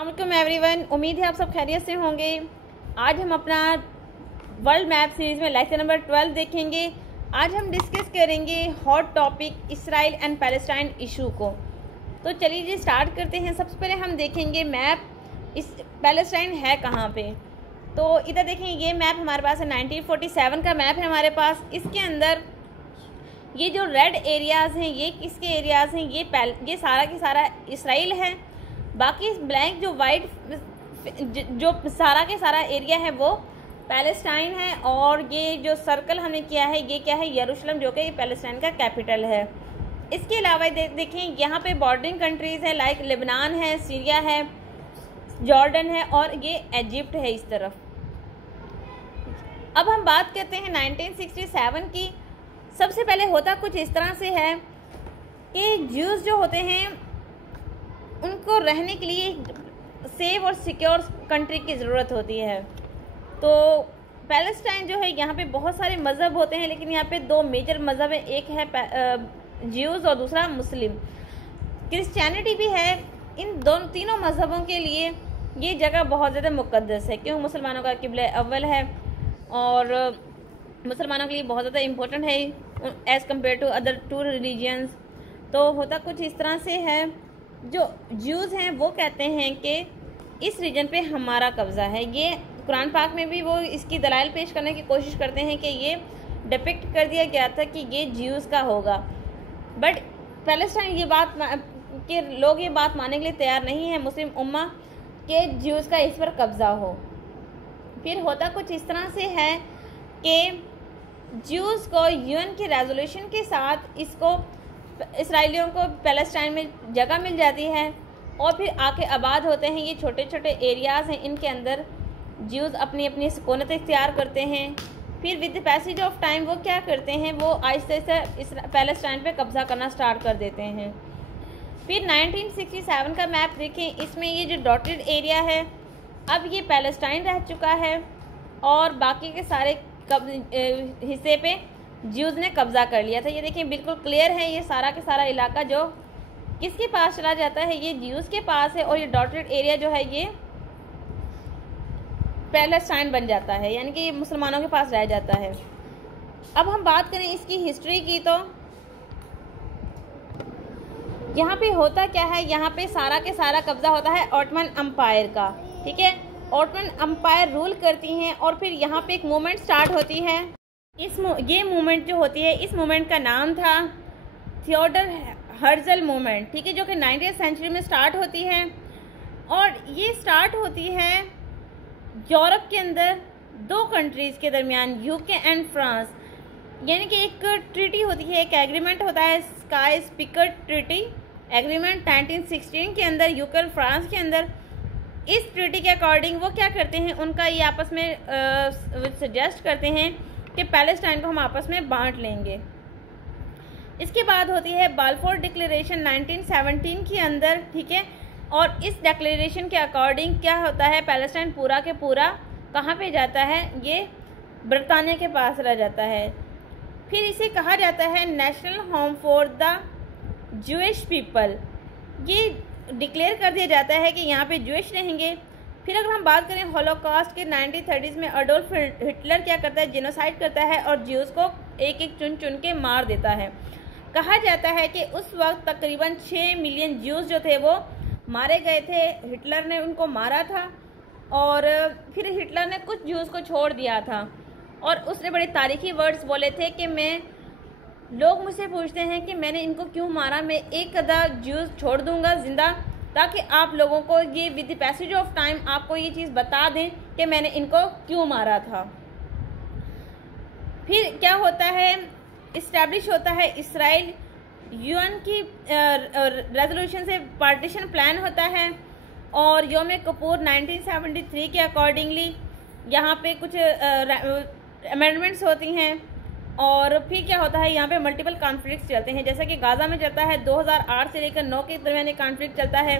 अस्सलामुअलैकुम एवरीवन, उम्मीद है आप सब खैरियत से होंगे। आज हम अपना वर्ल्ड मैप सीरीज़ में लेक्चर नंबर 12 देखेंगे। आज हम डिस्कस करेंगे hot topic Israel and Palestine issue को। तो चलिए जी स्टार्ट करते हैं। सबसे पहले हम देखेंगे मैप, इस पैलेस्टाइन है कहाँ पे। तो इधर देखें, ये मैप हमारे पास है 1947 का मैप है हमारे पास। इसके अंदर ये जो रेड एरियाज़ हैं ये किसके एरियाज़ हैं, ये सारा की सारा इसराइल है। बाकी ब्लैंक जो वाइट जो सारा के सारा एरिया है वो पैलेस्टाइन है। और ये जो सर्कल हमने किया है ये क्या है, यरूशलेम, जो कि पैलेस्टाइन का कैपिटल है। इसके अलावा देखें यहाँ पे बॉर्डरिंग कंट्रीज़ है, लाइक लेबनान है, सीरिया है, जॉर्डन है और ये इजिप्ट है इस तरफ। अब हम बात करते हैं 1967 की। सबसे पहले होता कुछ इस तरह से है कि ज्यूज़ जो होते हैं उनको रहने के लिए सेफ और सिक्योर कंट्री की ज़रूरत होती है। तो पैलेस्टाइन जो है यहाँ पे बहुत सारे मज़हब होते हैं, लेकिन यहाँ पे दो मेजर मज़हब हैं, एक है ज्यूज़ और दूसरा मुस्लिम। क्रिश्चियनिटी भी है। इन तीनों मज़हबों के लिए ये जगह बहुत ज़्यादा मुक़द्दस है, क्यों मुसलमानों का क़िबला अव्वल है और मुसलमानों के लिए बहुत ज़्यादा इम्पोर्टेंट है as compare to other two religions. तो होता कुछ इस तरह से है, जो ज्यूज़ हैं वो कहते हैं कि इस रीजन पे हमारा कब्ज़ा है। ये कुरान पाक में भी वो इसकी दलाइल पेश करने की कोशिश करते हैं कि ये डिपिक्ट कर दिया गया था कि ये ज्यूज़ का होगा, बट पैलेस्टाइन ये बात के लोग ये बात मानने के लिए तैयार नहीं है मुस्लिम उम्मा के ज्यूज़ का इस पर कब्ज़ा हो। फिर होता कुछ इस तरह से है कि ज्यूज़ को यूएन के रेजोल्यूशन के साथ इसको इसराइलियों को पैलेस्टाइन में जगह मिल जाती है और फिर आके आबाद होते हैं। ये छोटे छोटे एरियाज़ हैं, इनके अंदर ज्यूज़ अपनी अपनी सुकूनत इख्तियार करते हैं। फिर with the passage of time वो क्या करते हैं, वो आहिस्ता आहिस्ता इस पैलेस्टाइन पे कब्ज़ा करना स्टार्ट कर देते हैं। फिर 1967 का मैप देखें, इसमें ये जो डॉटेड एरिया है अब ये पैलेस्टाइन रह चुका है और बाकी के सारे हिस्से पे ज्यूज़ ने कब्ज़ा कर लिया था। ये देखिए बिल्कुल क्लियर है, ये सारा के सारा इलाका जो किसके पास चला जाता है, ये ज्यूज़ के पास है और ये डॉटेड एरिया जो है ये पैलेस्टाइन बन जाता है, यानी कि ये मुसलमानों के पास रह जाता है। अब हम बात करें इसकी हिस्ट्री की, तो यहाँ पे होता क्या है, यहाँ पे सारा के सारा कब्ज़ा होता है ऑटोमन एम्पायर का, ठीक है। ऑटोमन एम्पायर रूल करती हैं और फिर यहाँ पे एक मूवमेंट स्टार्ट होती है। ये मूवमेंट जो होती है, इस मूवमेंट का नाम था थियोडर हर्जल मूवमेंट, ठीक है, जो कि 19वीं सेंचुरी में स्टार्ट होती है। और ये स्टार्ट होती है यूरोप के अंदर दो कंट्रीज़ के दरमियान, यूके एंड फ्रांस, यानी कि एक ट्रीटी होती है, एक एग्रीमेंट होता है, स्काई स्पीकर ट्रीटी एग्रीमेंट 1916 के अंदर यूके और फ्रांस के अंदर। इस ट्रीटी के अकॉर्डिंग वो क्या करते हैं, उनका ये आपस में सजेस्ट करते हैं कि पैलेस्टाइन को हम आपस में बांट लेंगे। इसके बाद होती है बाल्फोर डिक्लेरेशन 1917 के अंदर, ठीक है। और इस डिक्लेरेशन के अकॉर्डिंग क्या होता है, पैलेस्टाइन पूरा के पूरा कहाँ पे जाता है, ये बरतानिया के पास रह जाता है। फिर इसे कहा जाता है national home for the Jewish people. ये डिक्लेयर कर दिया जाता है कि यहाँ पे ज्यूइश रहेंगे। फिर अगर हम बात करें हॉलोकॉस्ट के 1930s में अडोल्फ हिटलर क्या करता है, जेनोसाइड करता है और ज्यूज़ को एक एक चुन चुन के मार देता है। कहा जाता है कि उस वक्त तकरीबन 6 मिलियन ज्यूज़ जो थे वो मारे गए थे, हिटलर ने उनको मारा था। और फिर हिटलर ने कुछ ज्यूज़ को छोड़ दिया था और उसने बड़े तारीखी वर्ड्स बोले थे कि लोग मुझसे पूछते हैं कि मैंने इनको क्यों मारा, मैं एक आधा ज्यूज़ छोड़ दूंगा जिंदा, ताकि आप लोगों को ये with the passage of time आपको ये चीज़ बता दें कि मैंने इनको क्यों मारा था। फिर क्या होता है, इस्टेब्लिश होता है इसराइल, यूएन की रेजोल्यूशन से पार्टीशन प्लान होता है और योम किप्पुर 1973 के अकॉर्डिंगली यहाँ पे कुछ अमेंडमेंट्स होती हैं। और फिर क्या होता है, यहाँ पे मल्टीपल कॉन्फ्लिक्ट्स चलते हैं, जैसा कि गाज़ा में चलता है 2008 से लेकर 9 के दरमियान एक कॉन्फ्लिक्ट चलता है।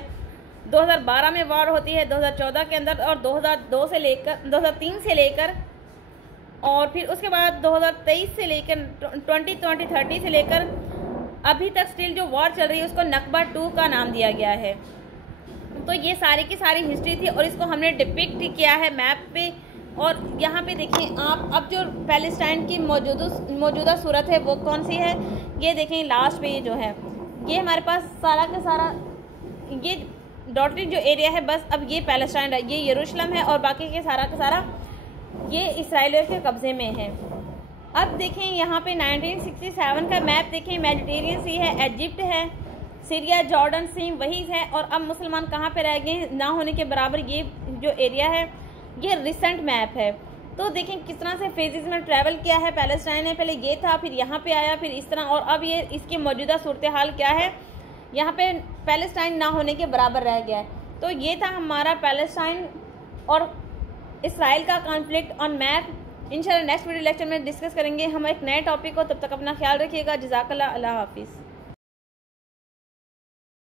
2012 में वॉर होती है 2014 के अंदर और 2003 से लेकर और फिर उसके बाद 2023 से लेकर 2030 से लेकर अभी तक स्टिल जो वॉर चल रही है उसको नकबा 2 का नाम दिया गया है। तो ये सारी की सारी हिस्ट्री थी और इसको हमने डिपिक्ट किया है मैप पे। और यहाँ पे देखें आप, अब जो पैलेस्टाइन की मौजूदा सूरत है वो कौन सी है, ये देखें लास्ट पे ये जो है, ये हमारे पास सारा का सारा ये डॉटेड जो एरिया है, बस अब ये पैलेस्टाइन है, ये यरूशलेम है और बाकी के सारा का सारा ये इसराइलियों के कब्ज़े में है। अब देखें यहाँ पे 1967 का मैप देखें, मेडिटेरियन सी है, इजिप्ट है, सीरिया, जॉर्डन सी वही है, और अब मुसलमान कहाँ पे रह गए ना होने के बराबर, ये जो एरिया है ये रिसेंट मैप है। तो देखें किस तरह से फेजेस में ट्रैवल किया है पैलेस्टाइन ने, पहले ये था, फिर यहाँ पे आया, फिर इस तरह, और अब ये इसकी मौजूदा सूरत हाल क्या है, यहाँ पे पैलेस्टाइन ना होने के बराबर रह गया है। तो ये था हमारा पैलेस्टाइन और इसराइल का कॉन्फ्लिक्ट ऑन मैप। इंशाल्लाह नेक्स्ट वीडियो लेक्चर में डिस्कस करेंगे हम एक नए टॉपिक को। तब तक अपना ख्याल रखिएगा। जज़ाकल्लाह, अल्लाह हाफिज़।